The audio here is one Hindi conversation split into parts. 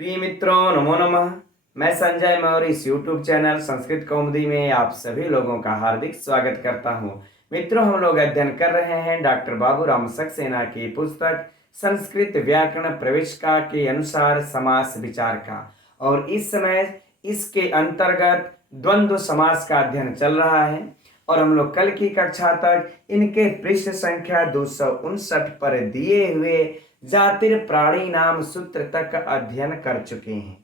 प्रिय मित्रों, नमो नमः। मैं संजय मौर्य इस YouTube चैनल संस्कृत कौमुदी में आप सभी लोगों का हार्दिक स्वागत करता हूं। मित्रों, हम लोग अध्ययन कर रहे हैं डॉक्टर बाबूराम सक्सेना की पुस्तक संस्कृत व्याकरण प्रविष्का के अनुसार समास विचार का, और इस समय इसके अंतर्गत द्वंद्व समास का अध्ययन चल रहा है। और हम लोग कल की कक्षा तक इनके पृष्ठ संख्या 259 पर दिए हुए जातिर प्राणी नाम सूत्र तक अध्ययन कर चुके हैं।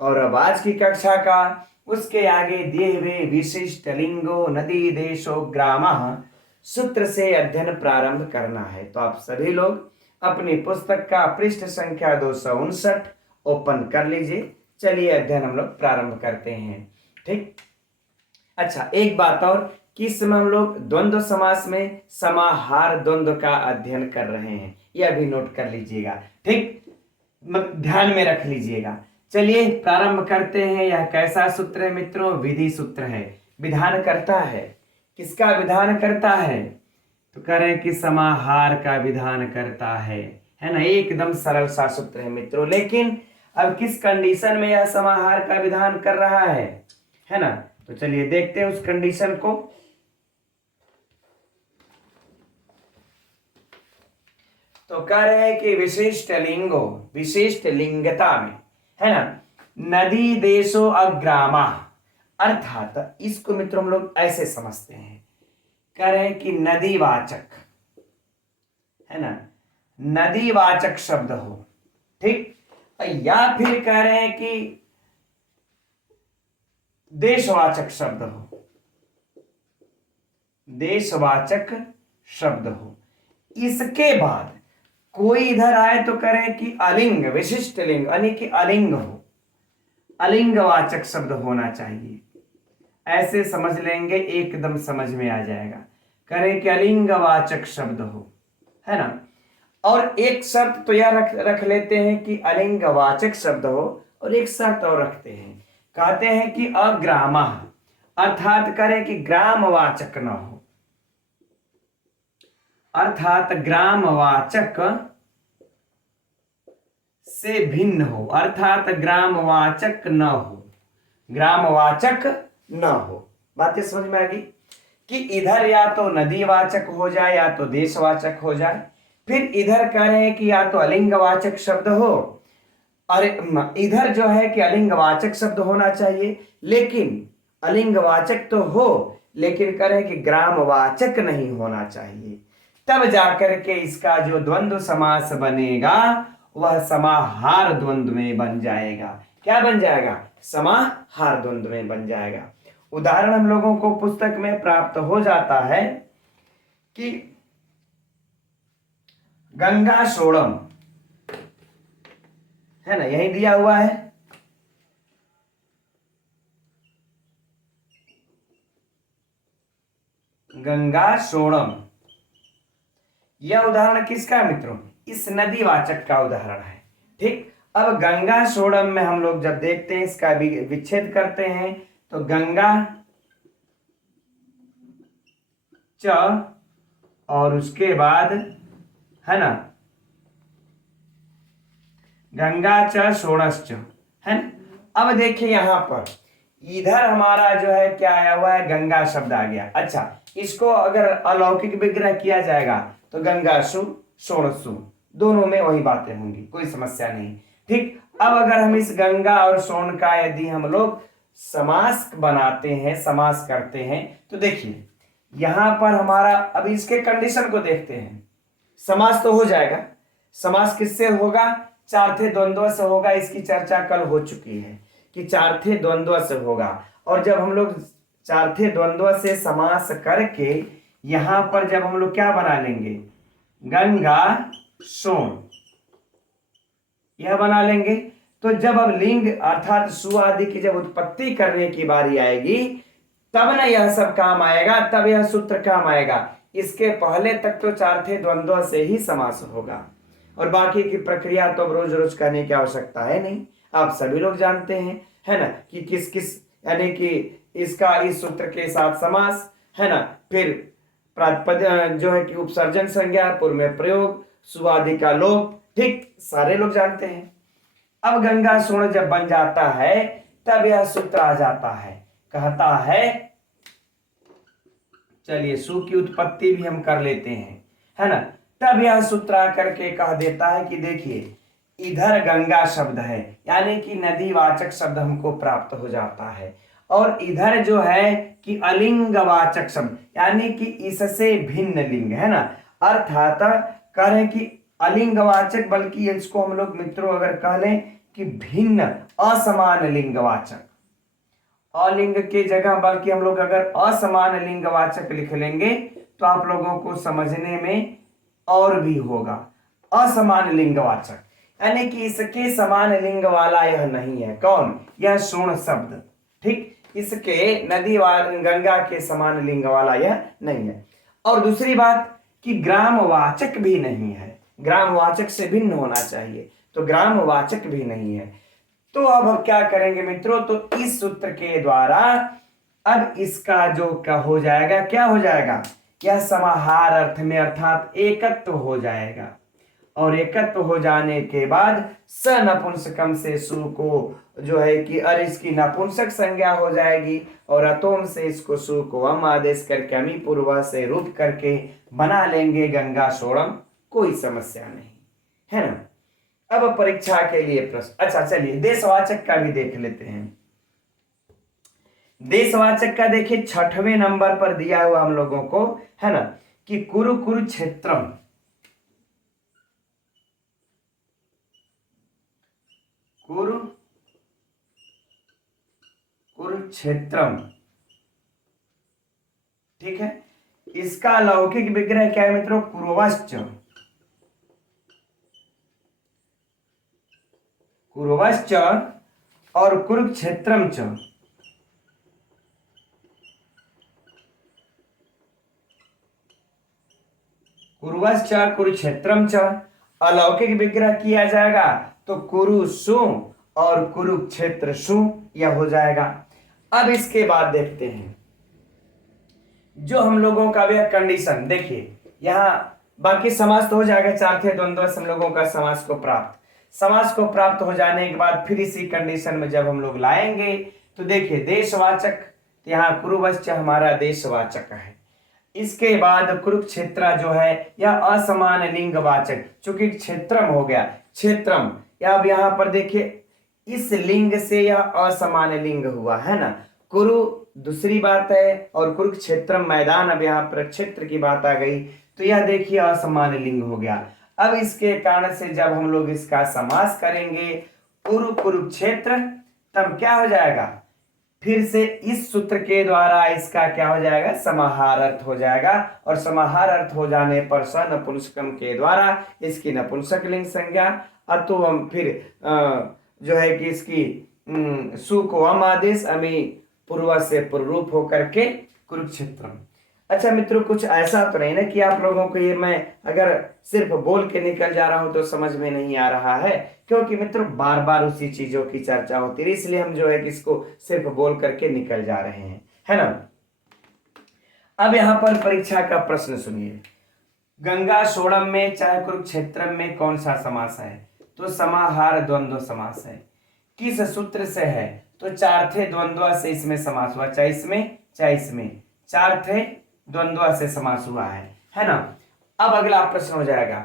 और अब आज की कक्षा का उसके आगे दिए हुए विशिष्ट लिंगो नदी देशो ग्राम सूत्र से अध्ययन प्रारंभ करना है। तो आप सभी लोग अपनी पुस्तक का पृष्ठ संख्या 259 ओपन कर लीजिए। चलिए अध्ययन हम लोग प्रारंभ करते हैं। ठीक। अच्छा, एक बात और कि इस समय हम लोग द्वंद्व समास में समाहार द्वंद्व का अध्ययन कर रहे हैं, यह भी नोट कर लीजिएगा। ठीक, ध्यान में रख लीजिएगा। चलिए प्रारंभ करते हैं। यह कैसा सूत्र है मित्रों? विधि सूत्र है। विधान करता है। किसका विधान करता है? तो कह रहे हैं कि समाहार का विधान करता है ना। एकदम सरल सा सूत्र है मित्रों। लेकिन अब किस कंडीशन में यह समाहार का विधान कर रहा है ना। तो चलिए देखते हैं उस कंडीशन को। तो कह रहे हैं कि विशिष्ट लिंगो, विशिष्ट लिंगता में, है ना, नदी देशो अग्रामा, अर्थात इसको मित्रों हम लोग ऐसे समझते हैं। कह रहे हैं कि नदीवाचक, है ना, नदीवाचक शब्द हो। ठीक। या फिर कह रहे हैं कि देशवाचक शब्द हो, देशवाचक शब्द हो। इसके बाद कोई इधर आए तो करें कि अलिंग, विशिष्ट लिंग यानी कि अलिंग हो, अलिंगवाचक शब्द होना चाहिए। ऐसे समझ लेंगे, एकदम समझ में आ जाएगा। करें कि अलिंगवाचक शब्द हो, है ना। और एक शर्त तो यह रख लेते हैं कि अलिंगवाचक शब्द हो, और एक शर्त और रखते हैं, कहते हैं कि अग्रामा, अर्थात करें कि ग्रामवाचक न हो, अर्थात ग्रामवाचक से भिन्न हो, अर्थात ग्रामवाचक न हो, ग्रामवाचक न हो। बातें समझ में आ गई कि इधर या तो नदीवाचक हो जाए या तो देशवाचक हो जाए। फिर इधर कह रहे हैं कि या तो अलिंगवाचक शब्द हो, और इधर जो है कि अलिंगवाचक शब्द होना चाहिए, लेकिन अलिंगवाचक तो हो लेकिन कह रहे हैं कि ग्रामवाचक नहीं होना चाहिए। तब जाकर के इसका जो द्वंद्व समास बनेगा वह समाहार द्वंद्व में बन जाएगा। क्या बन जाएगा? समाहार द्वंद्व में बन जाएगा। उदाहरण हम लोगों को पुस्तक में प्राप्त हो जाता है कि गंगा सोड़म, है ना, यही दिया हुआ है। गंगा सोड़म, यह उदाहरण किसका है मित्रों? इस नदीवाचक का उदाहरण है। ठीक। अब गंगा सोड़म में हम लोग जब देखते हैं, इसका विच्छेद करते हैं, तो गंगा च और उसके बाद, है ना, गंगा च सोड़श्च, है ना। अब देखिए यहां पर इधर हमारा जो है क्या आया हुआ है? गंगा शब्द आ गया। अच्छा, इसको अगर अलौकिक विग्रह किया जाएगा तो गंगा सु सोड़सु, दोनों में वही बातें होंगी, कोई समस्या नहीं। ठीक। अब अगर हम इस गंगा और सोन का यदि हम लोग समास बनाते हैं, समास करते हैं, तो देखिए यहां पर हमारा, अब इसके कंडीशन को देखते हैं। समास तो हो जाएगा। समास किससे होगा? चार्थे द्वंद्व से होगा। इसकी चर्चा कल हो चुकी है कि चार्थे द्वंद्व से होगा। और जब हम लोग चार्थे द्वंद्व से समास करके यहां पर जब हम लोग क्या बना लेंगे? गंगा सोन, यह बना लेंगे। तो जब अब लिंग अर्थात सु आदि की जब उत्पत्ति करने की बारी आएगी, तब ना यह सब काम आएगा, तब यह सूत्र काम आएगा। इसके पहले तक तो चार्थे द्वंद्व से ही समास होगा, और बाकी की प्रक्रिया तो रोज रोज करने की आवश्यकता है नहीं। आप सभी लोग जानते हैं, है ना, कि किस किस, यानी कि इसका इस सूत्र के साथ समास, है ना, फिर प्रातिपद जो है कि उपसर्जन संज्ञा, पूर्व में प्रयोग, सुआदि का लोप। ठीक, सारे लोग जानते हैं। अब गंगा सोण जब बन जाता है तब यह सूत्र आ जाता है, कहता है, चलिए सु की उत्पत्ति भी हम कर लेते हैं, है ना। तब यह सूत्र आकर के कह देता है कि देखिए इधर गंगा शब्द है, यानी कि नदीवाचक शब्द हमको प्राप्त हो जाता है, और इधर जो है कि अलिंगवाचक शब्द, यानी कि इससे भिन्न लिंग, है ना। अर्थात कह रहे हैं कि अलिंगवाचक, बल्कि इसको हम लोग मित्रों अगर कह लें कि भिन्न असमान लिंगवाचक, अलिंग के जगह बल्कि हम लोग अगर असमान लिंगवाचक लिख लेंगे तो आप लोगों को समझने में और भी होगा। असमान लिंगवाचक यानी कि इसके समान लिंग वाला यह नहीं है। कौन? यह सोण शब्द, ठीक, इसके नदी गंगा के समान लिंग वाला यह नहीं है। और दूसरी बात कि ग्रामवाचक भी नहीं है, ग्रामवाचक से भिन्न होना चाहिए, तो ग्रामवाचक भी नहीं है। तो अब हम क्या करेंगे मित्रों, तो इस सूत्र के द्वारा अब इसका जो क्या हो जाएगा, क्या हो जाएगा, यह समाहार अर्थ में अर्थात एकत्व हो जाएगा, और एकत्व हो जाने के बाद स नपुंसकम से सु को जो है कि इसकी नपुंसक संज्ञा हो जाएगी, और अतोम से इसको सु को अम आदेश करके अमी पूर्व से रूप करके बना लेंगे गंगा सोड़म, कोई समस्या नहीं, है ना। अब परीक्षा के लिए प्रश्न, अच्छा चलिए देशवाचक का भी देख लेते हैं। देशवाचक का देखिए 6वें नंबर पर दिया हुआ हम लोगों को, है ना, कि कुरु कुरुक्षेत्रम, कुरु कुरुक्षेत्रम, ठीक है। इसका लौकिक विग्रह क्या है मित्रों, कुरुवश्च, कुरुवश्च और कुरुक्षेत्रम च, कुरुवश्च कुरुक्षेत्रम च अलौकिक विग्रह किया जाएगा तो कुरु सु और कुरुक्षेत्र सु यह हो जाएगा। अब इसके बाद देखते हैं जो हम लोगों का वह कंडीशन, देखिए यहां बाकी समास तो हो जाएगा, चार थे द्वंद्व हम लोगों का समास को प्राप्त, समास को प्राप्त हो जाने के बाद फिर इसी कंडीशन में जब हम लोग लाएंगे तो देखिए देशवाचक, यहाँ कुरुवश्च हमारा देशवाचक है, इसके बाद कुरुक्षेत्र जो है यह असमान लिंगवाचक, चूंकि क्षेत्रम हो गया क्षेत्रम, या अब यहां पर देखिए इस लिंग से यह असमान लिंग हुआ, है ना। कुरु दूसरी बात है और कुरुक्षेत्रम मैदान, अब यहाँ पर क्षेत्र की बात आ गई तो यह देखिए असमान लिंग हो गया। अब इसके कारण से जब हम लोग इसका समास करेंगे कुरु कुरुक्षेत्र, तब क्या हो जाएगा, फिर से इस सूत्र के द्वारा इसका क्या हो जाएगा, समाहार अर्थ हो जाएगा, और समाहार अर्थ हो जाने पर स नपुंसकम के द्वारा इसकी नपुंसक लिंग संज्ञा, अतो हम फिर जो है कि इसकी सु को अम आदेश अमी पूर्व से पूर्वरूप होकर के कुरुक्षेत्रम। अच्छा मित्रों कुछ ऐसा तो नहीं ना कि आप लोगों को ये मैं अगर सिर्फ बोल के निकल जा रहा हूं तो समझ में नहीं आ रहा है, क्योंकि मित्रों बार बार उसी चीजों की चर्चा होती है, इसलिए हम जो है कि इसको सिर्फ बोल करके निकल जा रहे हैं, है ना। अब यहां पर परीक्षा का प्रश्न सुनिए, गंगा सोड़म में चाहे कुरुक्षेत्र में कौन सा समास है, तो समाहार द्वंद्व समास है। किस सूत्र से है, तो चार थे द्वंद्व से इसमें समास हुआ, चाहे इसमें चाहे इसमें, चार थे द्वंद्व से समास हुआ है ना। अब अगला प्रश्न हो जाएगा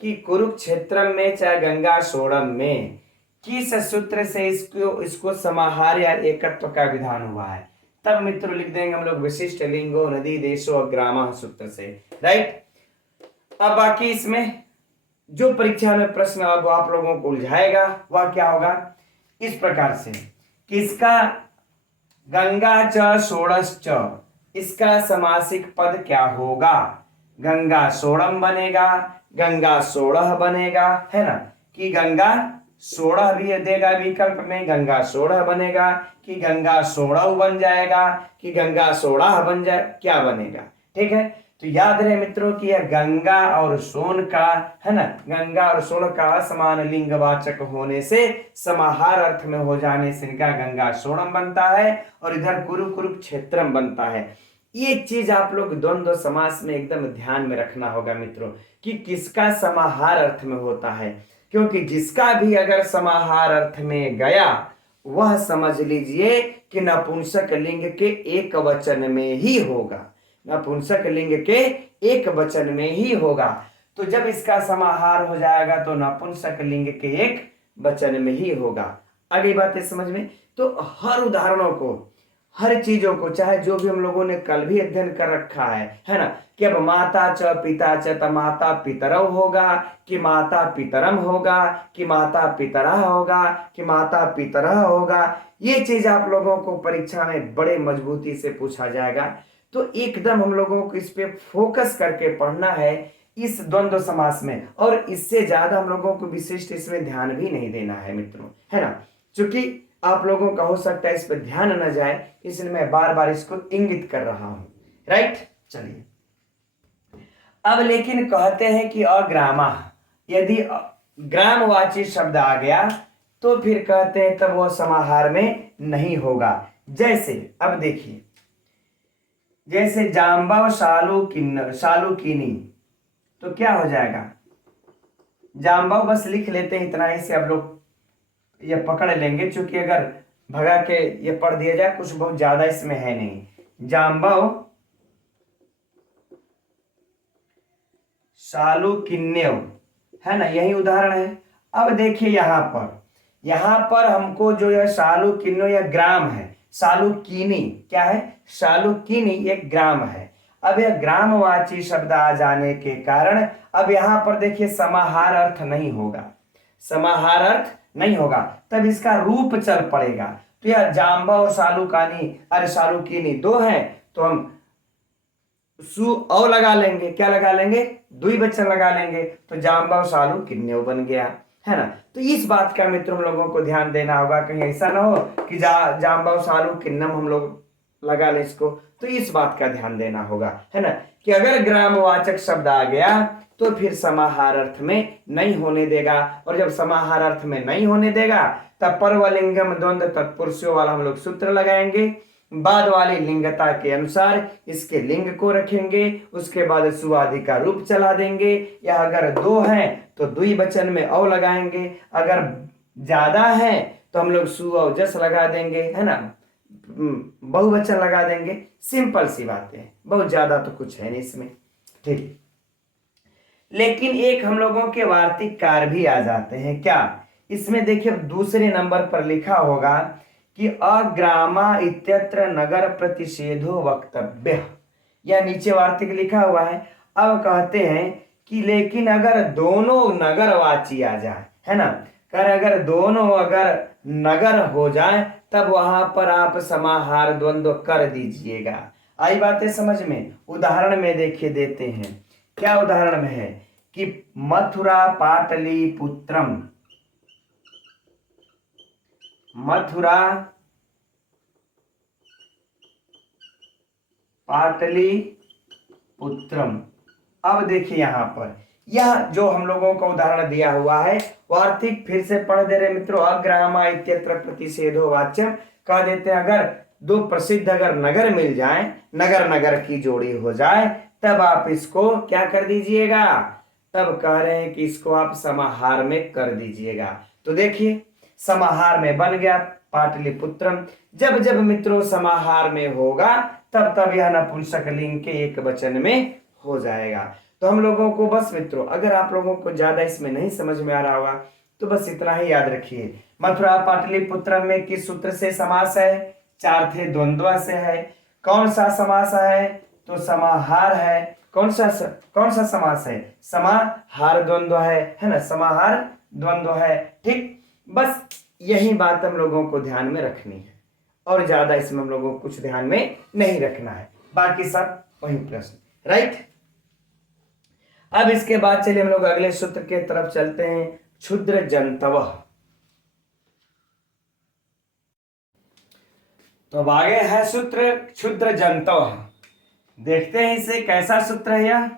कि कुरुक्षेत्र में चाहे गंगा सोड़म में किस सूत्र से इसको समाहार या एकत्व का विधान हुआ है, तब मित्रों लिख देंगे हम लोग विशिष्ट लिंगो नदी देशो ग्राम सूत्र से, राइट। अब बाकी इसमें जो परीक्षा में प्रश्न अब आप लोगों को उलझाएगा वह क्या होगा, इस प्रकार से कि इसका गंगा च षोड़श्च, इसका समासिक पद क्या होगा, गंगा सोड़म बनेगा, गंगा सोड़ह बनेगा, है ना, कि गंगा सोड़ह भी देगा विकल्प में, गंगा सोड़ह बनेगा कि गंगा सोड़व बन जाएगा कि गंगा सोड़ह बन जाए, क्या बनेगा, ठीक है। तो याद रहे मित्रों कि यह गंगा और सोन का, है ना, गंगा और सोन का असमान लिंगवाचक होने से समाहार अर्थ में हो जाने से इनका गंगा सोड़म बनता है और इधर कुरु कुरुक्षेत्रम बनता है। ये चीज आप लोग द्वंद्व समास में एकदम ध्यान में रखना होगा मित्रों कि किसका समाहार अर्थ में होता है, क्योंकि जिसका भी अगर समाहार अर्थ में गया वह समझ लीजिए कि नपुंसक लिंग के एक वचन में ही होगा, नपुंसक लिंग के एक वचन में ही होगा। तो जब इसका समाहार हो जाएगा तो नपुंसक लिंग के एक वचन में ही होगा। अगली बात है समझ में। तो हर उदाहरणों को, हर चीजों को, चाहे जो भी हम लोगों ने कल भी अध्ययन कर रखा है ना, कि अब माता च पिता च, तो माता पितरव होगा कि माता पितरम होगा कि माता पितरा होगा कि माता पितरह होगा। ये चीज आप लोगों को परीक्षा में बड़े मजबूती से पूछा जाएगा। तो एकदम हम लोगों को इस पे फोकस करके पढ़ना है इस द्वंद्व समास में, और इससे ज्यादा हम लोगों को विशिष्ट इसमें ध्यान भी नहीं देना है मित्रों, है ना। क्योंकि आप लोगों का हो सकता है इस पर ध्यान न जाए, इसलिए मैं बार बार इसको इंगित कर रहा हूं। राइट, चलिए अब लेकिन कहते हैं कि अग्रामा, यदि ग्रामवाची शब्द आ गया तो फिर कहते हैं तब वो समाहार में नहीं होगा। जैसे अब देखिए, जैसे जाम्बव शालुकिनी, तो क्या हो जाएगा, जाम्बव बस लिख लेते हैं, इतना ही से आप लोग ये पकड़ लेंगे, क्योंकि अगर भगा के ये पढ़ दिया जाए कुछ बहुत ज्यादा इसमें है नहीं। जाम्बव शालुकिन्यव, है ना, यही उदाहरण है। अब देखिए यहां पर हमको जो यह शालुकिन्यो यह ग्राम है, शालुकीनी क्या है, शालुकीनी एक ग्राम है। अब यह ग्रामवाची शब्द आ जाने के कारण अब यहां पर देखिए समाहार अर्थ नहीं होगा, समाहार अर्थ नहीं होगा, तब इसका रूप चल पड़ेगा। तो यह जाम्बा और शालुकानी, अरे शालुकीनी दो हैं, तो हम सु औ लगा लेंगे, क्या लगा लेंगे, द्विवचन लगा लेंगे, तो जाम्बा और शालुकिन्यो बन गया, है ना। तो इस बात का मित्रों हम लोगों को ध्यान देना होगा, कहीं ऐसा ना हो कि जाम्बा और शालुकिन्नम हम लोग लगा ले इसको, तो इस बात का ध्यान देना होगा, है ना, कि अगर ग्रामवाचक शब्द आ गया तो फिर समाहार अर्थ में नहीं होने देगा, और जब समाहार अर्थ में नहीं होने देगा तब परवलिंगम द्वंद्व तत्पुरुषों वाला हम लोग सूत्र लगाएंगे, बाद वाली लिंगता के अनुसार इसके लिंग को रखेंगे, उसके बाद सुआदि का रूप चला देंगे, या अगर दो हैं तो द्विवचन में औ लगाएंगे, अगर ज्यादा है तो हम लोग सु और जस लगा देंगे, है ना, बहुवचन लगा देंगे। सिंपल सी बात है, बहुत ज्यादा तो कुछ है नहीं इसमें, ठीक। लेकिन एक हम लोगों के वार्तिक कार्य भी आ जाते हैं, क्या, इसमें देखिए दूसरे नंबर पर लिखा होगा कि अग्रामा इत्यत्र नगर प्रतिषेधो वक्तव्य, यह नीचे वार्तिक लिखा हुआ है। अब कहते हैं कि लेकिन अगर दोनों नगरवाची आ जाए, है ना, अगर दोनों अगर नगर हो जाए तब वहां पर आप समाहार द्वंद्व कर दीजिएगा। आई बातें समझ में। उदाहरण में देखिए देते हैं, क्या उदाहरण में है कि मथुरा पाटलिपुत्रम, मथुरा पाटलिपुत्रम। अब देखिए यहां पर यह जो हम लोगों को उदाहरण दिया हुआ है वार्तिक फिर से पढ़ दे रहे मित्रों। अग्रामा इत्यत्र प्रतिषेधो वाच्यम, कह देते हैं अगर दो प्रसिद्ध अगर नगर मिल जाए, नगर नगर की जोड़ी हो जाए, तब आप इसको क्या कर दीजिएगा, तब कह रहे हैं कि इसको आप समाहार में कर दीजिएगा। तो देखिए समाहार में बन गया पाटलिपुत्रम। जब जब मित्रों समाहार में होगा तब तब यह नपुंसक लिंग के एक वचन में हो जाएगा। तो हम लोगों को बस मित्रों, अगर आप लोगों को ज्यादा इसमें नहीं समझ में आ रहा होगा तो बस इतना ही याद रखिए। मथुरा पाटलिपुत्रम में किस सूत्र से समास है, चार थे द्वंद्व से है। कौन सा समास है, तो समाहार है। कौन सा समास है, समाहार द्वंद्व है ना, समाहार द्वंद्व है, ठीक। बस यही बात हम लोगों को ध्यान में रखनी है, और ज्यादा इसमें हम लोगों को कुछ ध्यान में नहीं रखना है, बाकी सब वही प्रश्न, राइट। अब इसके बाद चलिए हम लोग अगले सूत्र के तरफ चलते हैं, क्षुद्र जंतव। तो अब आगे है सूत्र क्षुद्र जंतव। देखते हैं इसे कैसा सूत्र है।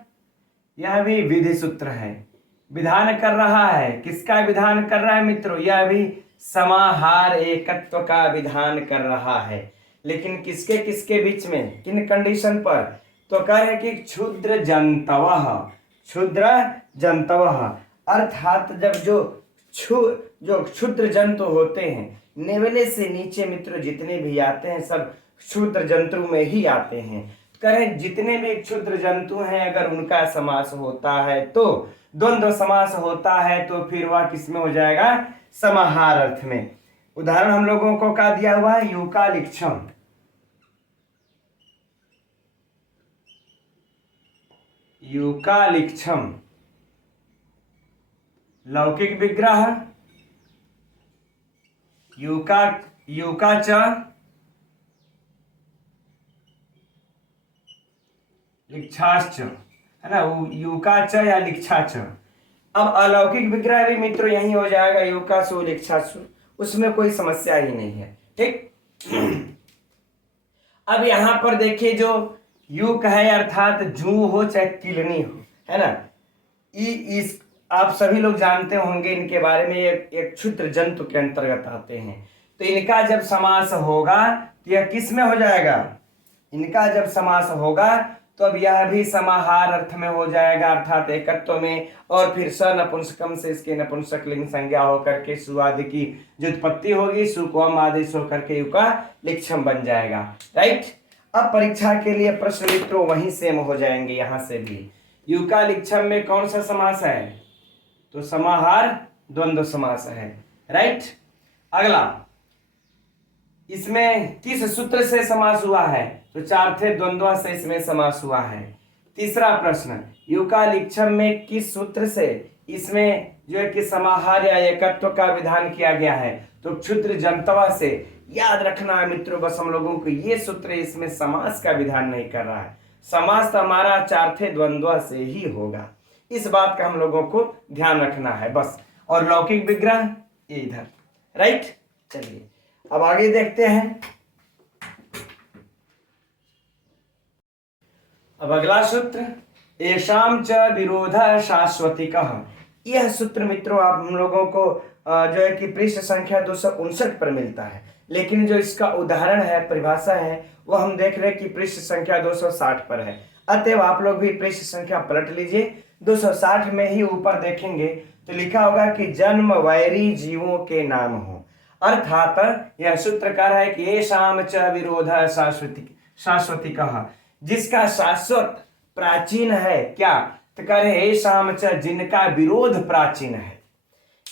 यह भी विधि सूत्र है, विधान कर रहा है। किसका विधान कर रहा है मित्रों, यह भी समाहार एकत्व का विधान कर रहा है, लेकिन किसके किसके बीच में, किन कंडीशन पर, तो कह रहे कि क्षुद्र जंतव, क्षुद्र जंतव, अर्थात जब जो जो क्षुद्र जंतु होते हैं, नेवले से नीचे मित्रों जितने भी आते हैं सब क्षुद्र जंतु में ही आते हैं। करें जितने भी क्षुद्र जंतु हैं अगर उनका समास होता है तो द्वंद्व समास होता है तो फिर वह किसमें हो जाएगा? समाहार अर्थ में। उदाहरण हम लोगों को क्या दिया हुआ है? यूकालिक्षम, यूकालिक्षम, लौकिक विग्रह, यूकाच, लिक्षाश्च, है ना, यूकाच या लिक्षाच। अब अलौकिक विग्रह भी मित्रों यही हो जाएगा, यूकासु लिक्षासु, उसमें कोई समस्या ही नहीं है। ठीक। अब यहां पर देखिए जो युक है अर्थात जू हो चाहे किलनी हो, है ना, इस आप सभी लोग जानते होंगे इनके बारे में, एक क्षुद्र जंतु के अंतर्गत आते हैं। तो इनका जब समास होगा तो यह किस में हो जाएगा? इनका जब समास होगा तो अब यह भी समाहार अर्थ में हो जाएगा अर्थात एकत्व में, और फिर स नपुंसकम से इसके नपुंसक लिंग संज्ञा होकर के सु आदि की जो उत्पत्ति होगी, सु को हम आदेश होकर के युका लिक्षम बन जाएगा। राइट। अब परीक्षा के लिए प्रश्न मित्रों वहीं सेम हो जाएंगे, यहां से भी युका लिक्षम में कौन सा समास है? तो समाहार द्वंद्व समास है। राइट। अगला, इसमें किस सूत्र से समास हुआ है? तो चार्थे द्वंद्व से इसमें समास हुआ है। तीसरा प्रश्न, यूकालिक्षम में किस सूत्र से इसमें जो है कि समाहार या एकत्व का विधान किया गया है? तो क्षुद्र जंतवा से। याद रखना है मित्रों बस हम लोगों को, ये सूत्र इसमें समास का विधान नहीं कर रहा है, समास तो हमारा चार्थे द्वंद्व से ही होगा, इस बात का हम लोगों को ध्यान रखना है बस। और लौकिक विग्रह इधर। राइट। चलिए अब आगे देखते हैं। अब अगला सूत्र, येषाम च विरोध शाश्वतिकः। यह सूत्र मित्रों आप हम लोगों को जो है कि पृष्ठ संख्या 259 पर मिलता है, लेकिन जो इसका उदाहरण है, परिभाषा है, वो हम देख रहे हैं कि पृष्ठ संख्या 260 पर है। अतएव आप लोग भी पृष्ठ संख्या पलट लीजिए, 260 में ही ऊपर देखेंगे तो लिखा होगा कि जन्म वैरी जीवों के नाम हो। अर्थात यह सूत्र कह रहा है कि येषाम च विरोध शाश्वतिकः, जिसका शाश्वत प्राचीन है। क्या? तो कह रहे येषाम च, जिनका विरोध प्राचीन है,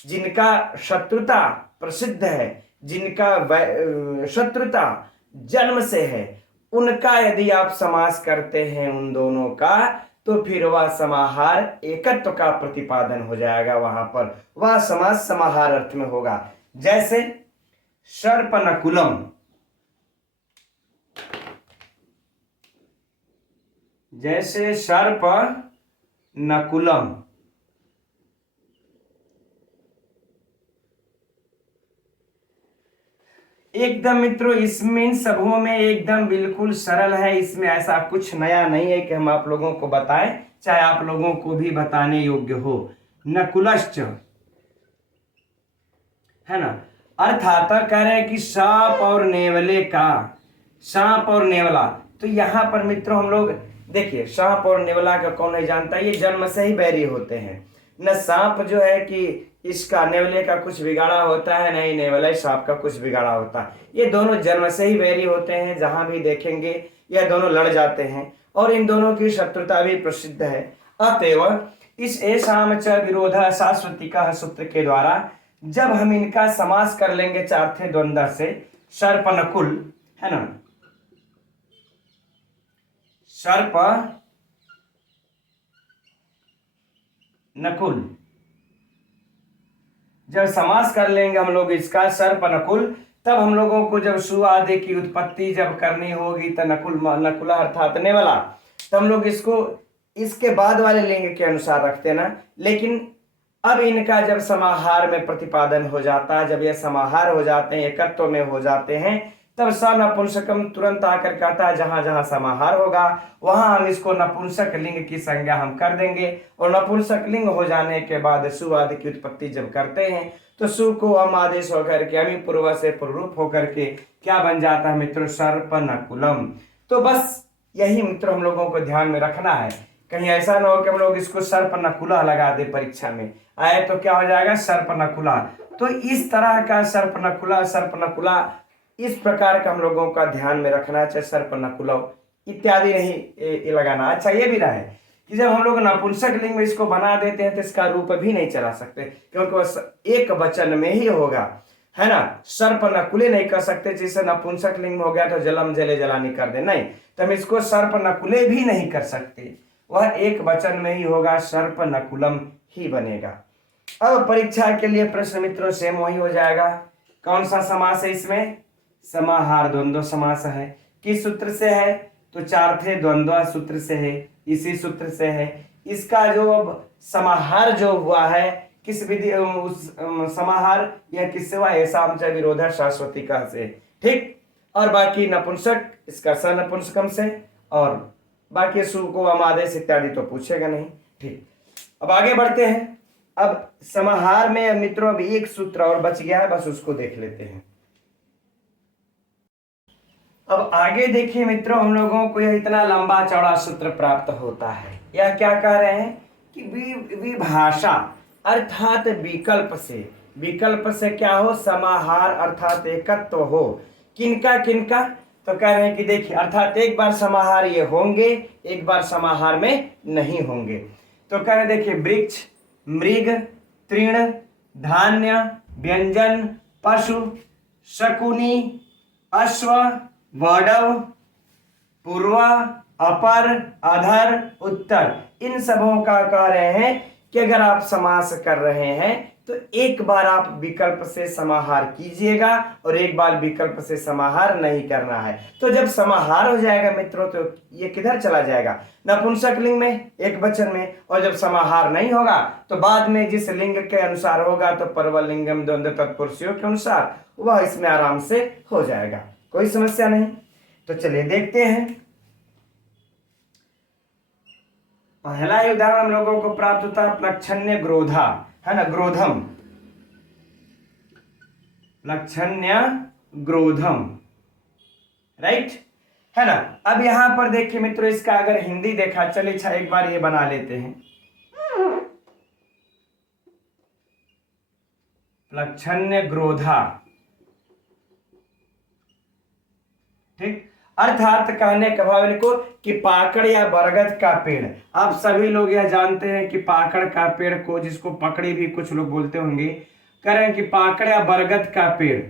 जिनका शत्रुता प्रसिद्ध है, जिनका शत्रुता जन्म से है, उनका यदि आप समास करते हैं उन दोनों का, तो फिर वह समाहार एकत्व का प्रतिपादन हो जाएगा। वहां पर वह समास समाहार अर्थ में होगा। जैसे सर्पनकुलम, जैसे सर्प नकुलम, एकदम मित्रों इसमें इन सबों में एकदम बिल्कुल सरल है, इसमें ऐसा कुछ नया नहीं है कि हम आप लोगों को बताएं, चाहे आप लोगों को भी बताने योग्य हो। नकुलश्च, है ना, अर्थात कह रहे हैं कि सांप और नेवले का, सांप और नेवला। तो यहां पर मित्रों हम लोग देखिए, सांप और नेवला का कौन नहीं जानता, ये जन्म से ही बैरी होते हैं। न सांप जो है कि इसका नेवले का कुछ बिगाड़ा होता है, नहीं नेवला सांप का कुछ बिगाड़ा होता है, ये दोनों जन्म से ही बैरी होते हैं। जहां भी देखेंगे ये दोनों लड़ जाते हैं और इन दोनों की शत्रुता भी प्रसिद्ध है। अतएव इस येषाम च विरोध शाश्वतिकः सूत्र के द्वारा जब हम इनका समास कर लेंगे चार्थे द्वंद्व से, सर्प नकुल, है ना, सर्प नकुल, जब समास कर लेंगे हम लोग इसका सर्प नकुल, तब हम लोगों को जब सु आदि की उत्पत्ति जब करनी होगी तो नकुल नकुला अर्थात नेवला, तो हम लोग इसको इसके बाद वाले लिंग के अनुसार रखते ना। लेकिन अब इनका जब समाहार में प्रतिपादन हो जाता है, जब ये समाहार हो जाते हैं, एकत्व में हो जाते हैं, तब स नपुंसकम तुरंत आकर कहता है जहां जहां समाहार होगा वहां हम इसको नपुंसक लिंग की संज्ञा हम कर देंगे। और नपुंसक लिंग हो जाने के बाद सु आदि की उत्पत्ति जब करते हैं तो सु को हम आदेश होकर के अमी पूर्व से पूर्वरूप होकर के क्या बन जाता है मित्रों? सर्प नकुलम। तो बस यही मित्रों हम लोगों को ध्यान में रखना है। कहीं ऐसा ना हो कि हम लोग इसको सर पर नकुला लगा दे, परीक्षा में आए तो क्या हो जाएगा, सर पर नकुला। तो इस तरह का सर पर नकुला, सर पर नकुला, इस प्रकार का हम लोगों का ध्यान में रखना चाहिए। सर पर नकुला इत्यादि नहीं ये लगाना। अच्छा, ये भी रहा है कि जब हम लोग नपुंसक लिंग में इसको बना देते हैं तो इसका रूप भी नहीं चला सकते, क्योंकि वह एक वचन में ही होगा, है ना। सर पर नकुले नहीं कर सकते, जैसे नपुंसक लिंग में हो गया तो जलम जले जलानी कर दे, नहीं, तो हम इसको सर पर नकुले भी नहीं कर सकते, वह एक वचन में ही होगा, सर पर नकुलम ही बनेगा। अब परीक्षा के लिए प्रश्न मित्रों सेम वही हो जाएगा। कौन सा समास है इसमें, समाहार द्वंद्व समास है। किस सूत्र से है, तो चार्थे द्वंद्व सूत्र से है, इसी सूत्र से है। इसका जो अब समाहार जो हुआ है किस विधि, उस समाहार या किससे हुआ, ऐसा विरोधा शाश्वती का से, ठीक। और बाकी नपुंसक इसका स नपुंसकम से, और बाकी सु को अमादेश इत्यादि तो पूछेगा नहीं, ठीक। अब आगे बढ़ते हैं। अब समाहार में मित्रों अब एक सूत्र और बच गया है, बस उसको देख लेते हैं। अब आगे देखिए मित्रों, हम लोगों को यह इतना लंबा चौड़ा सूत्र प्राप्त होता है। यह क्या कह रहे हैं कि विभाषा अर्थात विकल्प से, विकल्प से क्या हो, समाहार अर्थात एकत्व हो। किनका किनका, तो कह रहे हैं कि देखिए अर्थात एक बार समाहार ये होंगे, एक बार समाहार में नहीं होंगे। तो कह रहे देखिए वृक्ष, मृग, तृण, धान्य, व्यंजन, पशु, शकुनी, अश्व, वडव, पूर्व, अपर, अधर, उत्तर, इन सबों का कह रहे हैं कि अगर आप समास कर रहे हैं तो एक बार आप विकल्प से समाहार कीजिएगा और एक बार विकल्प से समाहार नहीं करना है। तो जब समाहार हो जाएगा मित्रों तो ये किधर चला जाएगा, नपुंसक लिंग में, एक वचन में। और जब समाहार नहीं होगा तो बाद में जिस लिंग के अनुसार होगा तो परवल लिंगम द्वंद्व तत्पुरुषों के अनुसार वह इसमें आराम से हो जाएगा, कोई समस्या नहीं। तो चलिए देखते हैं। पहला ही उदाहरण हम लोगों को प्राप्त होता है प्लक्षण्य ग्रोधा, है ना, ग्रोधम, प्लक्षण्य ग्रोधम, राइट, है ना। अब यहां पर देखिए मित्रों, इसका अगर हिंदी देखा, चलिए अच्छा एक बार ये बना लेते हैं, प्लक्षण्य ग्रोधा, ठीक। अर्थात कहने का भाव लिखो कि पाकड़ या बरगद का पेड़। आप सभी लोग यह जानते हैं कि पाकड़ का पेड़ को, जिसको पकड़ी भी कुछ लोग बोलते होंगे, कह रहे हैं कि पाकड़ या बरगद का पेड़,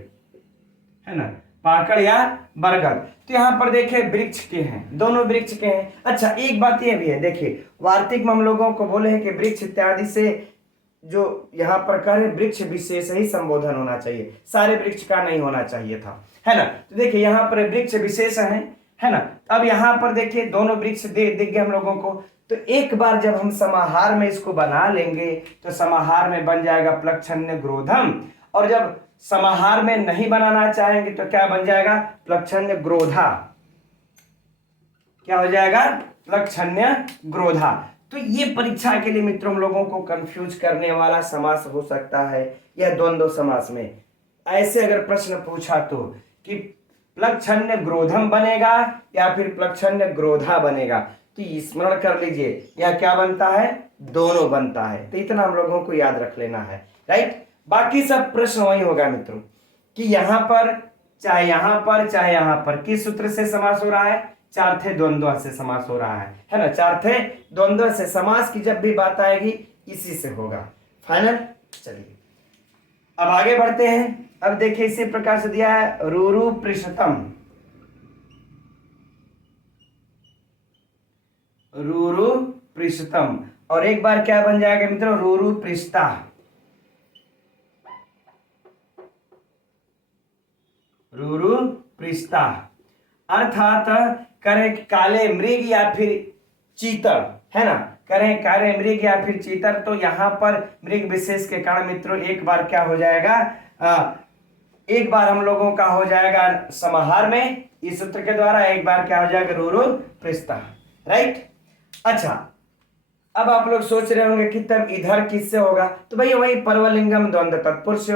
है ना, पाकड़ या बरगद। तो यहाँ पर देखिए वृक्ष के हैं, दोनों वृक्ष के हैं। अच्छा, एक बात यह भी है, देखिए वार्तिक में हम लोगों को बोले हैं कि वृक्ष इत्यादि से जो यहाँ पर कह रहे वृक्ष विशेष ही संबोधन होना चाहिए, सारे वृक्ष का नहीं होना चाहिए था, है ना। तो देखिए यहाँ पर वृक्ष विशेष है ना। अब यहाँ पर देखिए दोनों वृक्ष दिख गए हम लोगों को। तो एक बार जब हम समाहार में इसको बना लेंगे तो समाहार में बन जाएगा प्लक्षण्य ग्रोधम, और जब समाहार में नहीं बनाना चाहेंगे तो क्या बन जाएगा, प्लक्षण्य ग्रोधा, क्या हो जाएगा, प्लक्षण्य ग्रोधा। तो ये परीक्षा के लिए मित्रों हम लोगों को कंफ्यूज करने वाला समास हो सकता है यह द्वंद्व समास में। ऐसे अगर प्रश्न पूछा तो कि प्लक्षण्य ग्रोधम बनेगा या फिर प्लक्षण्य ग्रोधा बनेगा, तो स्मरण कर लीजिए यह क्या बनता है, दोनों बनता है। तो इतना हम लोगों को याद रख लेना है, राइट। बाकी सब प्रश्न वही होगा मित्रों कि यहाँ पर चाहे यहाँ पर चाहे यहाँ पर किस सूत्र से समास हो रहा है, चार्थे द्वंद्व से समास हो रहा है ना। चार्थे द्वंद्व से समास की जब भी बात आएगी इसी से होगा, फाइनल। चलिए अब आगे बढ़ते हैं। अब देखिए इसी प्रकार से दिया है रूरु पृष्ठतम, रूरु पृष्ठतम, और एक बार क्या बन जाएगा मित्रों, रूरु पृष्ठा, रूरु पृष्ठा। अर्थात करें काले मृग या फिर चीतर, है ना, करें काले मृग या फिर चीतर। तो यहाँ पर मृग विशेष के कारण मित्रों एक बार क्या हो जाएगा, एक बार हम लोगों का हो जाएगा समाहार में इस सूत्र के द्वारा, एक बार क्या हो जाएगा रूरु पृष्ठा, राइट। अच्छा, अब आप लोग सोच रहे होंगे कि तब इधर किससे होगा, तो भैया वही परवलिंगम द्वंद्व तत्पुरुष,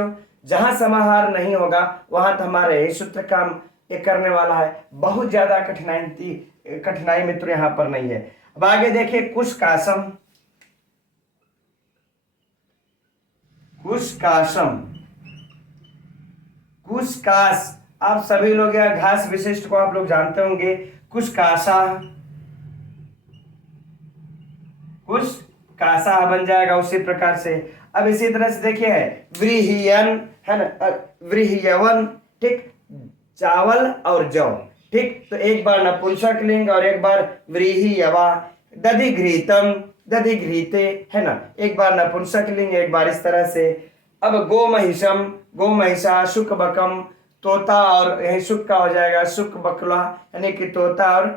जहां समाहार नहीं होगा वहां तो हमारे यही सूत्र काम ये करने वाला है। बहुत ज्यादा कठिनाई मित्रों यहाँ पर नहीं है। अब आगे देखिए कुशकासम, कुशकासम, कुशकास, आप सभी लोग या घास विशिष्ट को आप लोग जानते होंगे, कुशकासा, कुशकासा बन जाएगा उसी प्रकार से। अब इसी तरह से देखिए व्रीहियन है ना, व्रीहियवन, ठीक, चावल और जौ, ठीक, तो एक बार नपुंसक लिंग और एक बार व्रीहियवा। दधिघृतम, दधिघृते है ना, एक बार नपुंसक लिंग एक बार इस तरह से। अब गोमहिषम, गोमहिषा, शुकबकम, तोता और यही शुक का हो जाएगा शुक बकुला, यानी कि तोता और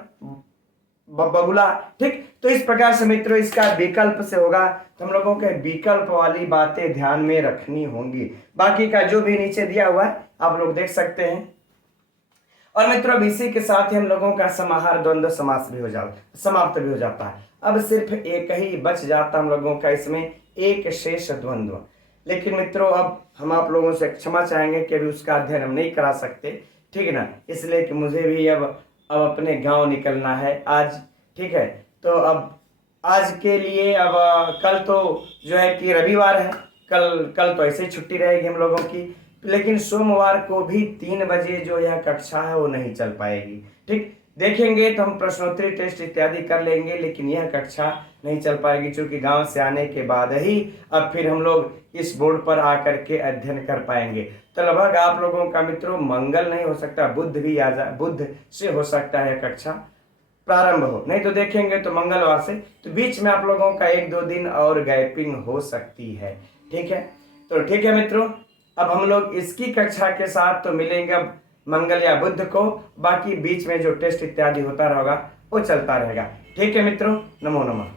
बगुला, ठीक। तो इस प्रकार से मित्रों इसका विकल्प से होगा, तो हम लोगों के विकल्प वाली बातें ध्यान में रखनी होंगी। बाकी का जो भी नीचे दिया हुआ है आप लोग देख सकते हैं। और मित्रों इसी के साथ ही हम लोगों का समाहार द्वंद्व समास भी हो जाता, समाप्त भी हो जाता है। अब सिर्फ एक ही बच जाता हम लोगों का इसमें, एक शेष द्वंद्व। लेकिन मित्रों अब हम आप लोगों से क्षमा चाहेंगे कि अभी उसका अध्ययन हम नहीं करा सकते, ठीक है ना, इसलिए कि मुझे भी अब अपने गांव निकलना है आज, ठीक है। तो अब आज के लिए अब कल तो जो है कि रविवार है, कल तो ऐसे ही छुट्टी रहेगी हम लोगों की, लेकिन सोमवार को भी 3 बजे जो यह कक्षा है वो नहीं चल पाएगी, ठीक। देखेंगे तो हम प्रश्नोत्तरी टेस्ट इत्यादि कर लेंगे, लेकिन यह कक्षा नहीं चल पाएगी क्योंकि गांव से आने के बाद ही अब फिर हम लोग इस बोर्ड पर आकर के अध्ययन कर पाएंगे। तो लगभग आप लोगों का मित्रों मंगल नहीं हो सकता, बुध भी आ जा, बुध से हो सकता है कक्षा प्रारंभ हो, नहीं तो देखेंगे तो मंगलवार से, तो बीच में आप लोगों का 1-2 दिन और गैपिंग हो सकती है, ठीक है। तो ठीक है मित्रों, अब हम लोग इसकी कक्षा के साथ तो मिलेंगे अब मंगल या बुध को, बाकी बीच में जो टेस्ट इत्यादि होता रहेगा वो चलता रहेगा, ठीक है मित्रों। नमो नमः।